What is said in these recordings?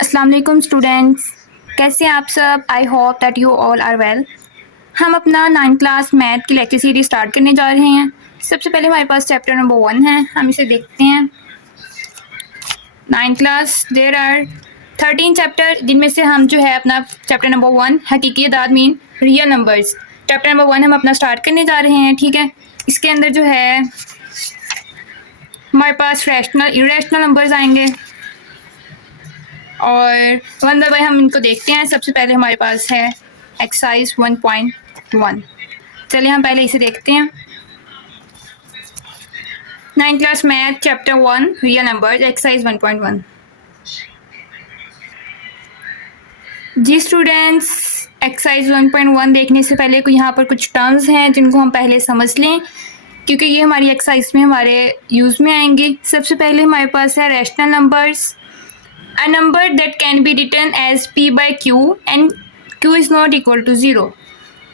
अस्सलाम वालेकुम स्टूडेंट्स, कैसे हैं आप सब। I hope that you all are well. हम अपना 9th क्लास मैथ की लेक्चर सीरीज स्टार्ट करने जा रहे हैं। सबसे पहले हमारे पास चैप्टर नंबर 1 है, हम इसे देखते हैं। 9th class there are 13 chapter, जिनमें से हम जो है अपना चैप्टर नंबर 1 हकीकी अदाद mean real numbers, chapter number 1 हम अपना स्टार्ट करने जा रहे हैं। ठीक है, इसके अंदर जो है हमारे पास रैशनल इरेशनल नंबर्स आएंगे और वन बाय वन हम इनको देखते हैं। सबसे पहले हमारे पास है एक्सरसाइज 1.1। चलिए हम पहले इसे देखते हैं। 9th class math chapter 1 real numbers exercise 1.1। जी स्टूडेंट्स, एक्सरसाइज 1.1 देखने से पहले यहाँ पर कुछ टर्म्स हैं जिनको हम पहले समझ लें, क्योंकि ये हमारी एक्सरसाइज में हमारे यूज़ में आएंगे। सबसे पहले हमारे पास है rational numbers, a number that can be written as p by q and q is not equal to 0।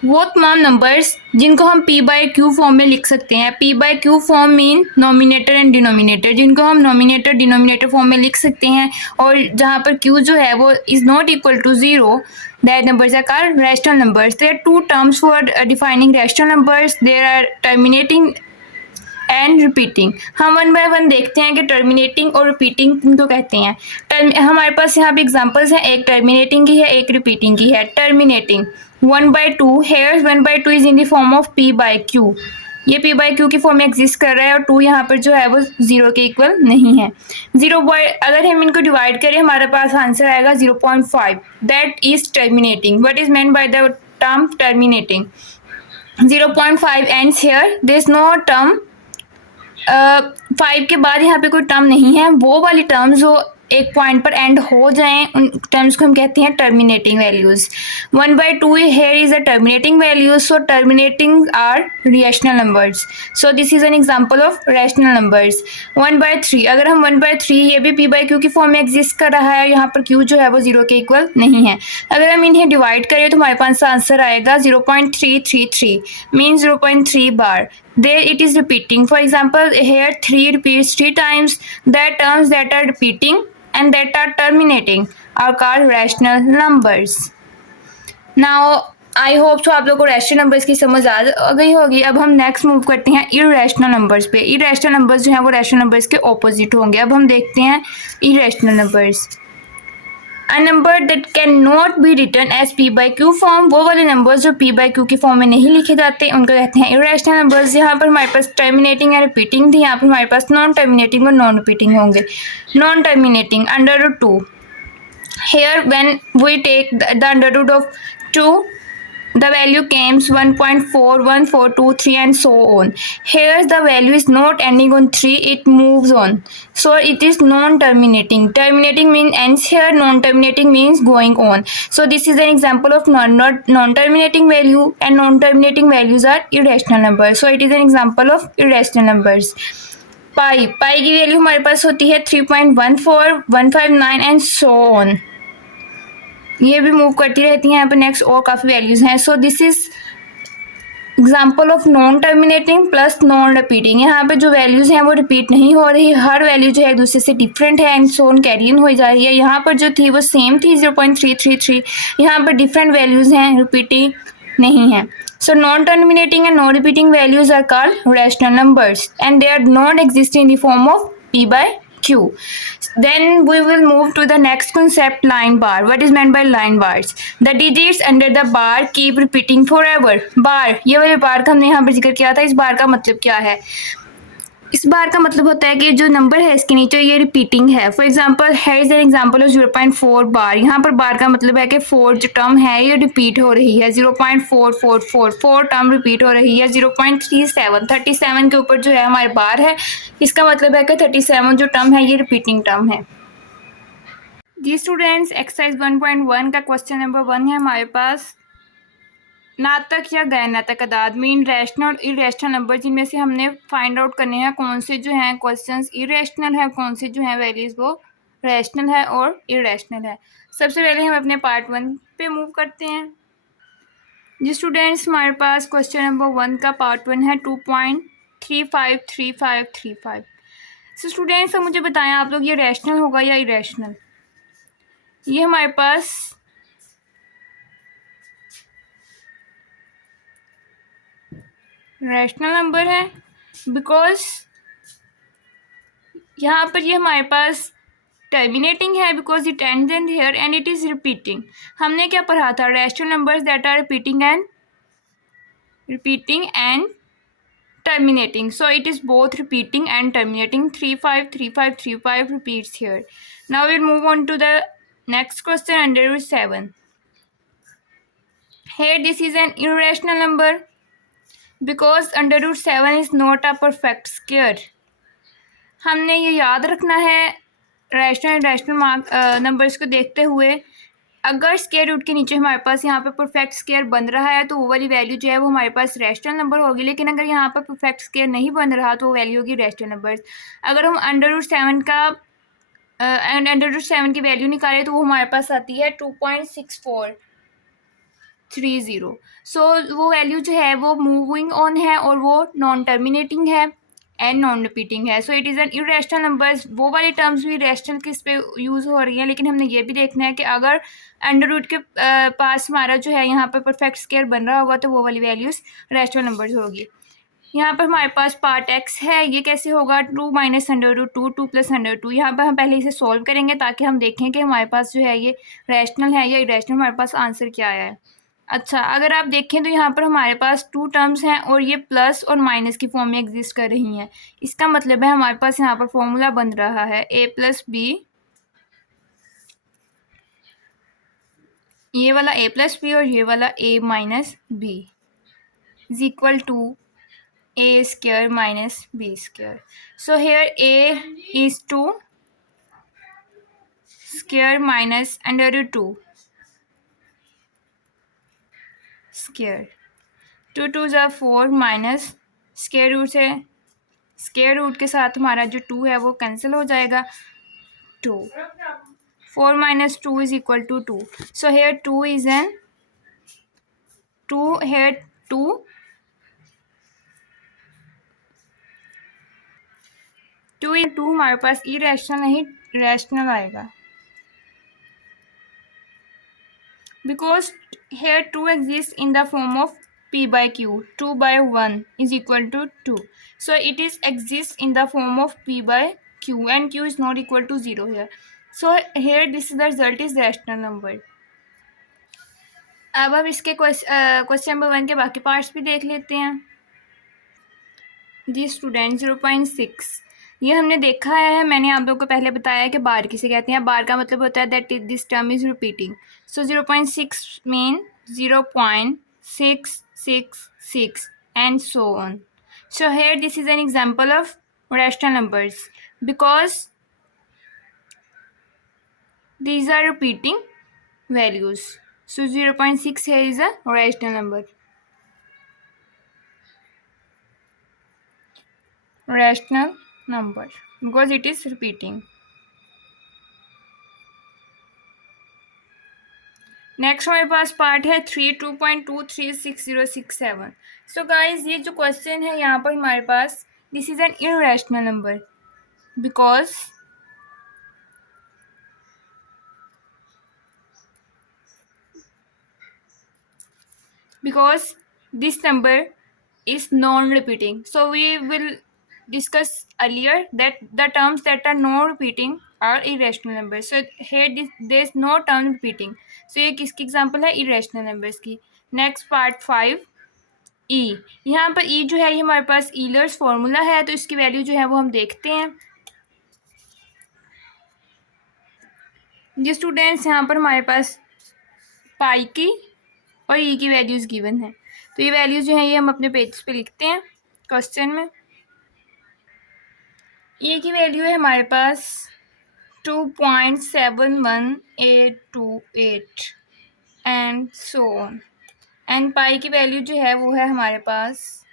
वो तमाम नंबर्स जिनको हम p by q फॉर्म में लिख सकते हैं। p by q form mean nominator and denominator, जिनको हम नोमिनेटर डिनोमिनेटर फॉर्म में लिख सकते हैं। और जहाँ पर q जो है वो is not equal to 0, that numbers are called rational numbers. There are two terms for defining rational numbers, there are terminating and repeating. हम वन बाय वन देखते हैं कि टर्मिनेटिंग और रिपीटिंग किनको कहते हैं। हमारे पास यहाँ पे एग्जांपल्स हैं, एक टर्मिनेटिंग की है, एक रिपीटिंग की है। Terminating 1/2, here 1/2 is in the form of p by q। ये p by q की फॉर्म में एग्जिस्ट कर रहा है और 2 यहाँ पर जो है वो 0 के इक्वल नहीं है। अगर हम इनको डिवाइड करें हमारे पास आंसर आएगा 0.5। That is terminating. What is meant by the term terminating? 0.5 ends here, there is no term 5 के बाद यहाँ पे कोई टर्म नहीं है। वो वाली टर्म्स जो एक पॉइंट पर एंड हो जाएं उन टर्म्स को हम कहते हैं terminating values. 1/2 here is a terminating values, so terminating are rational numbers. So this is an example of rational numbers. 1/3, अगर हम 1/3, ये भी p by q की फॉर्म में एग्जिस्ट कर रहा है, यहाँ पर q जो है वो 0 के इक्वल नहीं है। अगर हम इन्हें डिवाइड करें तो हमारे पास आंसर आएगा 0.333 mean 0.3 bar. There it is repeating. For example, here 3 repeats 3 times. The terms that are repeating and that are terminating are called rational numbers. Now I hope तो आप लोगों को रैशनल नंबर्स की समझ आ गई होगी। अब हम नेक्स्ट मूव करते हैं इरेशनल नंबर्स पे। इरेशनल नंबर्स जो हैं वो रैशनल नंबर्स के ऑपोजिट होंगे। अब हम देखते हैं irrational numbers. A number that cannot be written as p by q form, वो वाले नंबर्स जो p by q की फॉर्म में नहीं लिखे जाते उनको कहते हैं इरेशनल नंबर्स। यहाँ पर हमारे पास टर्मिनेटिंग या रिपीटिंग थी, यहाँ पर हमारे पास नॉन टर्मिनेटिंग और नॉन रिपीटिंग होंगे। Non terminating √2, here when we take the under root of 2, the value comes 1.4, 1, 4, 2, 3 and so on. Here the value is not ending on 3, it moves on, so it is non-terminating. Terminating means ends here, non-terminating means going on. So this is an example of non-terminating value, and non-terminating values are irrational numbers. So it is an example of irrational numbers. पाई की value हमारे पास होती है 3.14, 159 and so on. ये भी move करती रहती हैं। यहाँ पर नेक्स्ट और काफ़ी वैल्यूज़ हैं। सो this is example of non terminating plus non repeating. यहाँ पे जो वैल्यूज़ हैं वो रिपीट नहीं हो रही, हर वैल्यू जो है एक दूसरे से डिफरेंट है and so on carry in हो जा रही है। यहाँ पर जो थी वो सेम थी 0.333, यहाँ पर डिफरेंट वैल्यूज़ हैं, रिपीटिंग नहीं है। So non-terminating and non-repeating values are called rational numbers and they are not existing in the form of p by q. Then we will move to the next concept, line bar. What is meant by line bars? The digits under the bar keep repeating forever. Bar, ये वाले बार का हमने यहाँ पर जिक्र किया था। इस बार का मतलब क्या है? इस बार का मतलब होता है कि जो नंबर है इसके नीचे ये रिपीटिंग है। फॉर एग्जांपल है इज एन एग्जांपल ऑफ 0.4 बार। यहाँ पर बार का मतलब है कि 4 जो टर्म है ये रिपीट हो रही है। 0.444 4 टर्म रिपीट हो रही है। 0.37 37 के ऊपर जो है हमारे बार है, इसका मतलब है कि 37 जो टर्म है ये रिपीटिंग टर्म है। जी स्टूडेंट्स, एक्सरसाइज 1.1 का क्वेश्चन नंबर 1 है हमारे पास। नातक या गैर नातक अदाद मीन रैशनल और इरेशनल नंबर, जिनमें से हमने फाइंड आउट करने हैं कौन से जो हैं क्वेश्चंस इरेशनल है, कौन से जो हैं वैल्यूज़ वो रैशनल है और इरेशनल है। सबसे पहले हम अपने पार्ट 1 पे मूव करते हैं। जी स्टूडेंट्स, हमारे पास क्वेश्चन नंबर 1 का पार्ट 1 है 2.353535। सो स्टूडेंट्स, अब मुझे बताएं आप लोग ये रैशनल होगा या इरेशनल? ये हमारे पास रैशनल नंबर है, बिकॉज यहाँ पर ये हमारे पास टर्मिनेटिंग है, because it ends in here and it is repeating. हमने क्या पढ़ा था? Rational numbers that are repeating and terminating, so it is both repeating and terminating. 3 5 3 5 3 5 repeats here. Now we'll move on to the next question, under root 7. Here this is an irrational number because under root 7 is not a perfect square. हमने ये याद रखना है rational mark numbers को देखते हुए। अगर square root के नीचे हमारे पास यहाँ पे परफेक्ट स्क्वायर बन रहा है तो वो वाली वैल्यू जो है वो हमारे पास रैशनल नंबर होगी, लेकिन अगर यहाँ पर परफेक्ट स्क्वायर नहीं बन रहा तो वो वैल्यू होगी रैशनल नंबर्स। अगर हम अंडर रूट 7 का अंडर रूट 7 की वैल्यू निकालें तो वो हमारे पास आती है 2.6430। सो वो वैल्यू जो है वो मूविंग ऑन है और वो नॉन टर्मिनेटिंग है एंड नॉन रिपीटिंग है। So it is an irrational numbers. वो वाली टर्म्स भी रैशनल किस पे यूज़ हो रही हैं, लेकिन हमने ये भी देखना है कि अगर अंडर रूट के पास हमारा जो है यहाँ पे परफेक्ट स्क्वायर बन रहा होगा तो वो वाली वैल्यूज़ रैशनल नंबर्स होगी। यहाँ पर हमारे पास पार्ट एक्स है, ये कैसे होगा? 2 minus under root 2 2 plus under 2। यहाँ पर हम पहले इसे सॉल्व करेंगे ताकि हम देखें कि हमारे पास जो है ये रैशनल है या इरेशनल, हमारे पास आंसर क्या आया है। अच्छा, अगर आप देखें तो यहाँ पर हमारे पास 2 टर्म्स हैं और ये प्लस और माइनस की फॉर्म में एग्जिस्ट कर रही हैं। इसका मतलब है हमारे पास यहाँ पर फॉर्मूला बन रहा है a प्लस बी, ये वाला a प्लस बी और ये वाला a minus B is equal to a square minus b square. So here a is 2 square minus under root 2 square. 2 2s are 4 minus square root है, square root के साथ हमारा जो 2 है वो कैंसिल हो जाएगा। 2 4 minus 2 is equal to 2. So here 2 is an 2 here 2 2 हमारे पास इरेशनल नहीं रैशनल आएगा, because here 2 exists in the form of p by q. 2 by 1 is equal to 2. So it is exists in the form of p by q and q is not equal to 0 here. So here this is the result is rational number. अब हम इसके question number 1 के बाकी parts भी देख लेते हैं। जी student 0.6 ये हमने देखा है, मैंने आप लोगों को पहले बताया कि बार किसे कहते हैं। बार का मतलब होता है that this term is repeating. So 0.6 mean 0.666 and so on. So here this is an example of rational numbers because these are repeating values. So 0.6 here is a rational number. Rational number because it is repeating. Next हमारे पास part है 3 2.23667। So guys ये जो question है यहाँ पर हमारे पास this is an irrational number because this number is non-repeating. So we will discuss earlier that the terms that are non-repeating are irrational numbers. So here there is no term repeating. So ये किसकी example है? irrational numbers की। Next part 5 ई, यहाँ पर ई जो है ये हमारे पास ईलर्स फॉर्मूला है, तो इसकी वैल्यू जो है वो हम देखते हैं। जी स्टूडेंट्स यहाँ पर हमारे पास पाई की और ई की वैल्यूज़ गिवन है, तो ये वैल्यूज़ जो है ये हम अपने पेज पे लिखते हैं क्वेश्चन में। ई की वैल्यू है हमारे पास 2.71828 and so on, and pi की वैल्यू जो है वो है हमारे पास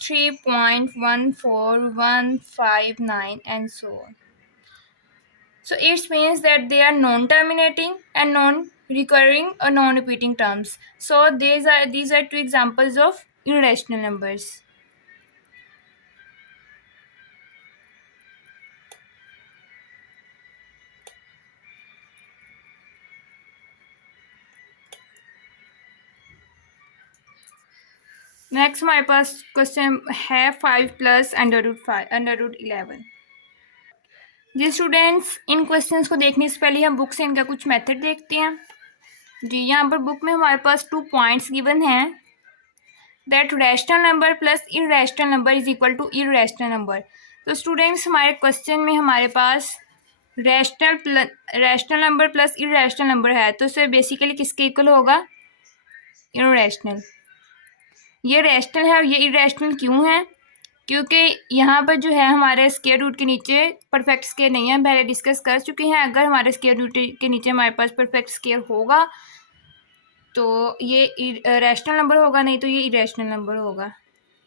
3.14159 and so on. So it means that they are non-terminating and non-recurring or non-repeating terms. So these are two examples of irrational numbers. Next हमारे पास क्वेश्चन है 5 plus √11। जी students, इन questions को देखने से पहले हम बुक से इनका कुछ मेथड देखते हैं। जी यहाँ पर बुक में हमारे पास 2 पॉइंट्स गिवन हैं, that rational number plus irrational number is equal to irrational number. तो स्टूडेंट्स हमारे क्वेश्चन में हमारे पास rational number plus irrational number है, तो इसे बेसिकली किसके इक्वल होगा? इररेशनल। ये रैशनल है और ये इररेशनल क्यों है? क्योंकि यहाँ पर जो है हमारे स्क्वायर रूट के नीचे परफेक्ट स्क्वायर नहीं है, हम पहले डिस्कस कर चुके हैं। अगर हमारे स्क्वायर रूट के नीचे हमारे पास परफेक्ट स्क्वायर होगा तो ये रैशनल नंबर होगा, नहीं तो ये इरेशनल नंबर होगा।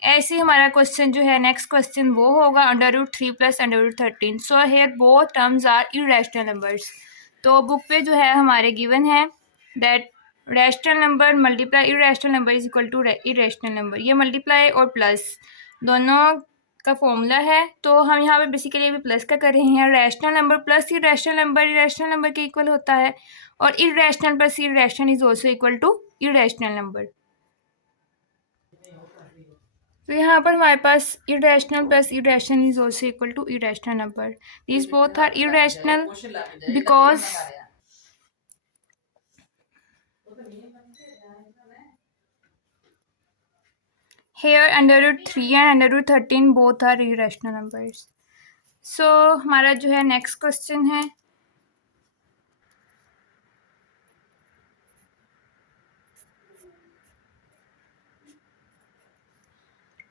ऐसे ही हमारा क्वेश्चन जो है नेक्स्ट क्वेश्चन वो होगा √3 plus √13। So here both terms are irrational numbers. तो बुक पे जो है हमारे गिवन है that rational number multiply irrational number is equal to irrational number. ये मल्टीप्लाई और प्लस दोनों का फॉर्मूला है, तो हम यहाँ पे बेसिकली अभी प्लस का कर रहे हैं। Rational number plus irrational number के इक्वल होता है, और irrational plus irrational is also equal to irrational number. तो यहाँ पर हमारे पास irrational plus irrational is also equal to irrational number. These both are irrational because here √3 and √13 both are irrational numbers. So हमारा जो है नेक्स्ट क्वेश्चन है,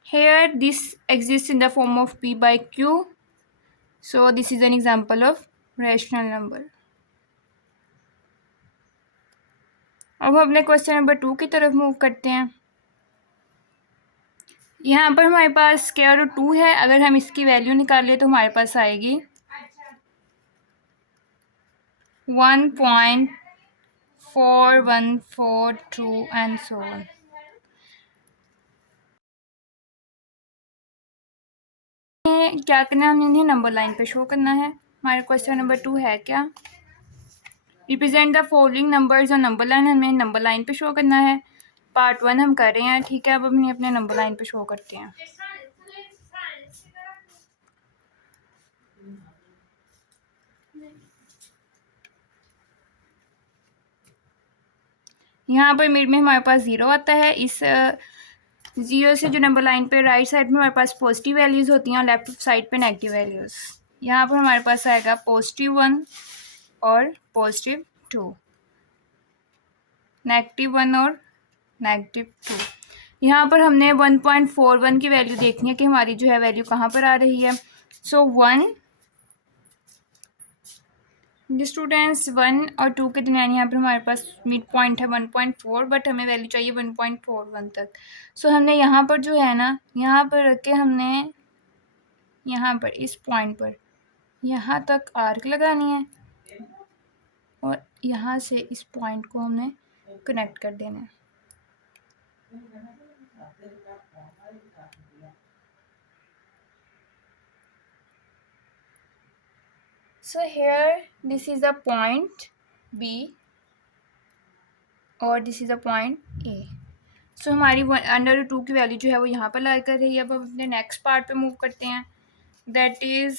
here this exists in the form of p by q. So this is an example of rational number. अब हम अपने question number 2 की तरफ move करते हैं। यहाँ पर हमारे पास स्क्वायर रूट 2 है, अगर हम इसकी वैल्यू निकाल ले तो हमारे पास आएगी 1.4142 एंड सो ऑन। क्या करना है, हमने इन्हें नंबर लाइन पे शो करना है। हमारा क्वेश्चन नंबर 2 है क्या, रिप्रेजेंट द फॉलोइंग नंबर्स और नंबर लाइन हमें नंबर लाइन पे शो करना है। पार्ट 1 हम कर रहे हैं, ठीक है। अब हम अपने नंबर लाइन पे शो करते हैं। यहाँ पर मिड में हमारे पास 0 आता है। इस 0 से जो नंबर लाइन पे राइट साइड में हमारे पास पॉजिटिव वैल्यूज़ होती हैं और लेफ्ट साइड पे नेगेटिव वैल्यूज़। यहाँ पर हमारे पास आएगा +1 और +2, -1 और -2। यहाँ पर हमने 1.41 की वैल्यू देखनी है कि हमारी जो है वैल्यू कहाँ पर आ रही है। सो 1 स्टूडेंट्स 1 और 2 के दरमियान यहाँ पर हमारे पास मिड पॉइंट है 1.4, बट हमें वैल्यू चाहिए 1.41 तक। सो हमने यहाँ पर जो है ना, यहाँ पर रख के हमने यहाँ पर इस पॉइंट पर यहाँ तक आर्क लगानी है और यहाँ से इस पॉइंट को हमने कनेक्ट कर देना है। So here this is the point B और this is the point A. So हमारी √2 की वैल्यू जो है वो यहाँ पर लाई कर रही है। अब हम अपने नेक्स्ट पार्ट पे मूव करते हैं, दैट इज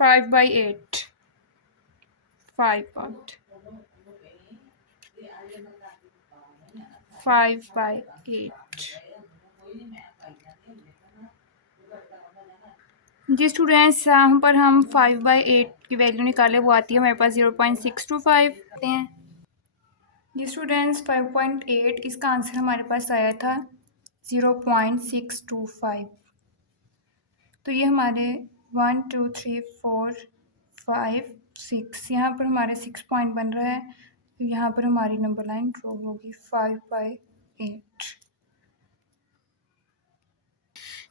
5/8 5 पार्ट 5/8। जिस स्टूडेंट्स यहाँ पर हम 5/8 की वैल्यू निकाले वो आती है हमारे पास 0.625 हैं। जी स्टूडेंट्स 5.8 इसका आंसर हमारे पास आया था 0.625। तो ये हमारे 1 2 3 4 5 6 यहाँ पर हमारे 6 पॉइंट बन रहा है। तो यहाँ पर हमारी नंबर लाइन ड्रॉ होगी 5/8।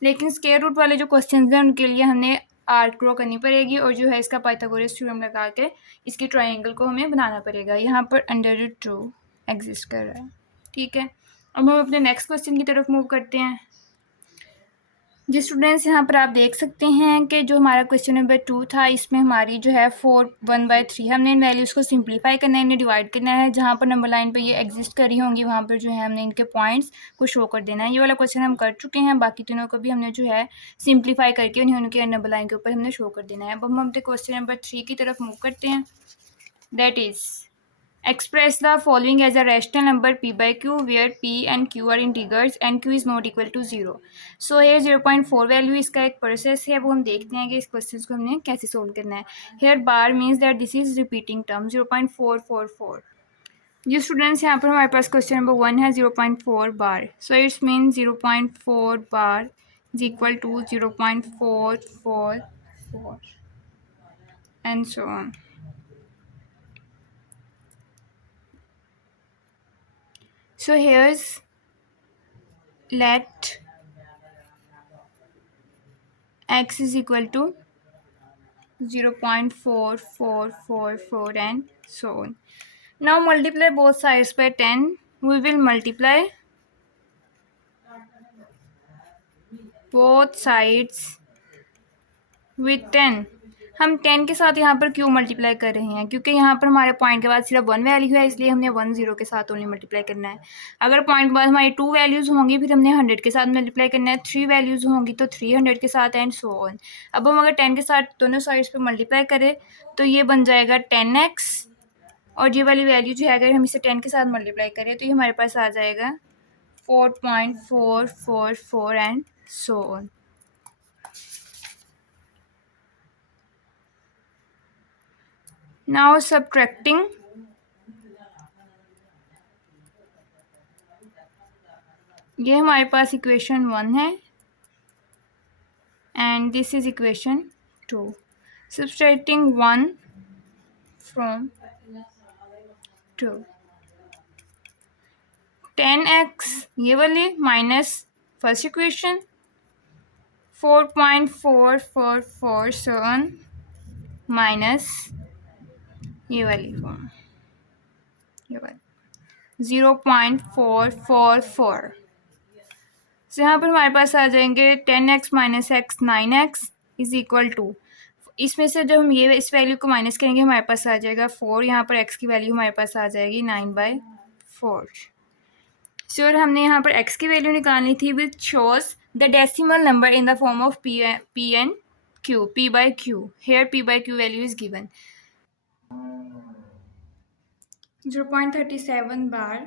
लेकिन स्क्वायर रूट वाले जो क्वेश्चन हैं उनके लिए हमें आर्क ड्रॉ करनी पड़ेगी और जो है इसका पाइथागोरस थ्योरम लगा के इसकी ट्रायंगल को हमें बनाना पड़ेगा। यहाँ पर √2 एग्जिस्ट कर रहा है, ठीक है। अब हम अपने नेक्स्ट क्वेश्चन की तरफ मूव करते हैं, जी स्टूडेंट्स, यहाँ पर आप देख सकते हैं कि जो हमारा क्वेश्चन नंबर 2 था, इसमें हमारी जो है 4 1/3 हमने इन वैल्यूज़ को सिंप्लीफाई करना है, इन्हें डिवाइड करना है। जहाँ पर नंबर लाइन पे ये एग्जिस्ट कर रही होंगी वहाँ पर जो है हमने इनके पॉइंट्स को शो कर देना है। ये वाला क्वेश्चन हम कर चुके हैं, बाकी तीनों को भी हमने जो है सिंप्लीफाई करके उन्हें उनके नंबर लाइन के ऊपर हमने शो कर देना है। अब हम अपने क्वेश्चन नंबर 3 की तरफ मूव करते हैं। That is express the following as a rational number p by q where p and q are integers and q is not equal to 0. So here 0.4 value इसका एक प्रोसेस है, वो हम देखते हैं कि इस क्वेश्चन को हमने कैसे सोल्व करना है। Here bar means that this is repeating term 0.444। जी स्टूडेंट्स, यहाँ पर हमारे पास क्वेश्चन नंबर 1 है 0.4 bar, so it's mean 0.4 bar is equal to 0.444 and so on. So here's let x is equal to 0.4444 and so on. Now multiply both sides by 10. We will multiply both sides with 10. हम 10 के साथ यहाँ पर क्यों multiply कर रहे हैं? क्योंकि यहाँ पर हमारे पॉइंट के बाद सिर्फ 1 वैल्यू है, इसलिए हमने 1 0 के साथ ओनली मल्टीप्लाई करना है। अगर पॉइंट के बाद हमारी 2 वैल्यूज़ होंगी, फिर हमने 100 के साथ मल्टीप्लाई करना है। 3 वैल्यूज़ होंगी तो 300 के साथ एंड सो ऑन। अब हम अगर 10 के साथ दोनों साइड्स पे मल्टीप्लाई करें तो ये बन जाएगा 10x, और ये वाली वैल्यू जो है अगर हम इसे 10 के साथ मल्टीप्लाई करें तो ये हमारे पास आ जाएगा 4.444 and so on. Now subtracting ये हमारे पास इक्वेशन 1 है and this is equation 2। Subtracting 1 from 2, 10x ये वाली माइनस फर्स्ट इक्वेशन 4.444 माइनस ये वाली फॉर्म, ये वाली 0.444। तो यहाँ पर हमारे पास आ जाएंगे 10x minus x 9x is equal to, इसमें से जब हम ये इस वैल्यू को माइनस करेंगे हमारे पास आ जाएगा 4, यहाँ पर x की वैल्यू हमारे पास आ जाएगी 9/4। श्योर हमने यहाँ पर x की वैल्यू निकालनी थी which shows the decimal number in the form of p and q, p by q। Here p by q value is given 0.37 bar.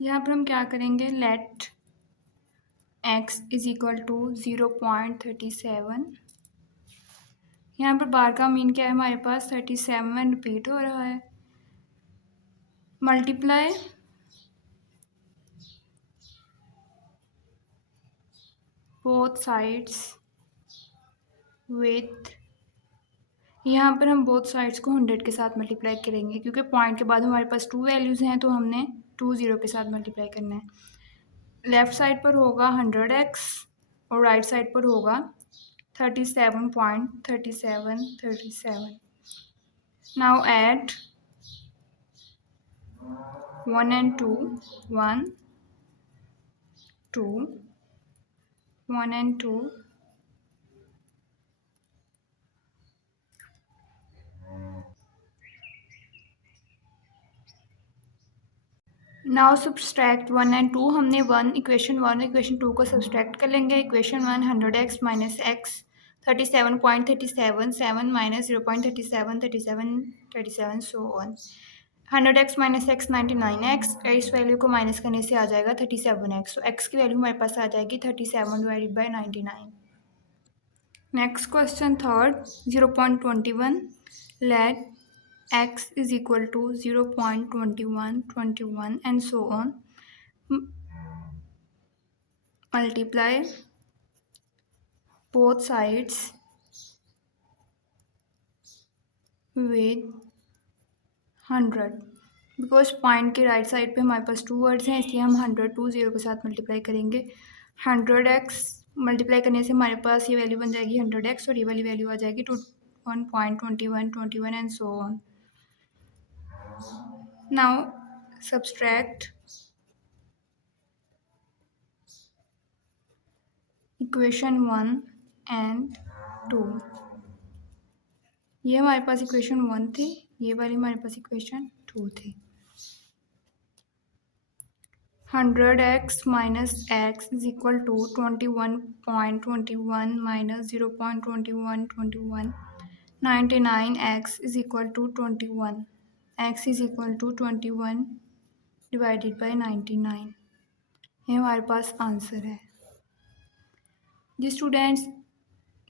यहाँ पर हम क्या करेंगे, let x is equal to 0.37। यहाँ पर बार का मीन क्या है, हमारे पास 37 रिपीट हो रहा है। मल्टीप्लाई बोथ साइड्स विथ, यहाँ पर हम बोथ साइड्स को 100 के साथ मल्टीप्लाई करेंगे क्योंकि पॉइंट के बाद हमारे पास 2 वैल्यूज़ हैं तो हमने 2 0 के साथ मल्टीप्लाई करना है। लेफ़्ट साइड पर होगा 100x और राइट साइड पर होगा 37.3737। Now add 1 and 2, 1 2 1 and 2 now subtract 1 and 2। हमने इक्वेशन 2 को सब्सट्रैक्ट कर लेंगे। Equation 1 100x minus x 37.377 minus 0.3737 so on. 100x minus x 99x, इस वैल्यू को माइनस करने से आ जाएगा 37x। तो x की वैल्यू हमारे पास आ जाएगी 37/99। Next question third 0.21 let x is equal to 0.2121 and so on. Multiply both sides with 100। Because point के राइट साइड पे हमारे पास 2 वर्ड्स हैं, इसलिए हम 100 2 0 के साथ मल्टीप्लाई करेंगे। 100x मल्टीप्लाई करने से हमारे पास ये वैल्यू बन जाएगी 100x और ये वाली वैल्यू आ जाएगी 1.2121 and so on. Now subtract equation 1 and 2। ये हमारे पास इक्वेशन 1 थी, ये वाली हमारे पास इक्वेशन 2 थी। 100x minus x is equal to 21.21 minus 0.2121. 99x is equal to 21. x is equal to 21 divided by 99। ये हमारे पास आंसर है। जी स्टूडेंट्स,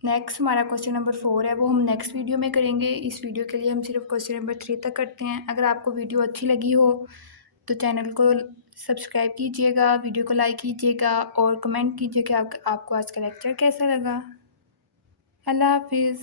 नेक्स्ट हमारा क्वेश्चन नंबर 4 है, वो हम नेक्स्ट वीडियो में करेंगे। इस वीडियो के लिए हम सिर्फ क्वेश्चन नंबर 3 तक करते हैं। अगर आपको वीडियो अच्छी लगी हो तो चैनल को सब्सक्राइब कीजिएगा, वीडियो को लाइक कीजिएगा और कमेंट कीजिए कि आपको आज का लेक्चर कैसा लगा। अल्लाह हाफिज़।